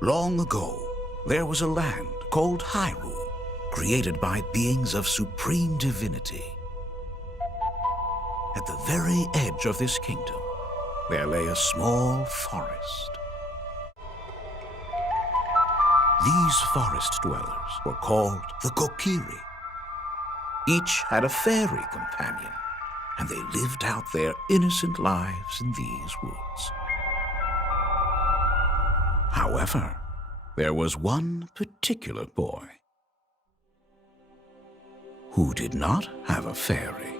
Long ago, there was a land called Hyrule, created by beings of supreme divinity. At the very edge of this kingdom, there lay a small forest. These forest dwellers were called the Kokiri. Each had a fairy companion, and they lived out their innocent lives in these woods. However, there was one particular boy who did not have a fairy.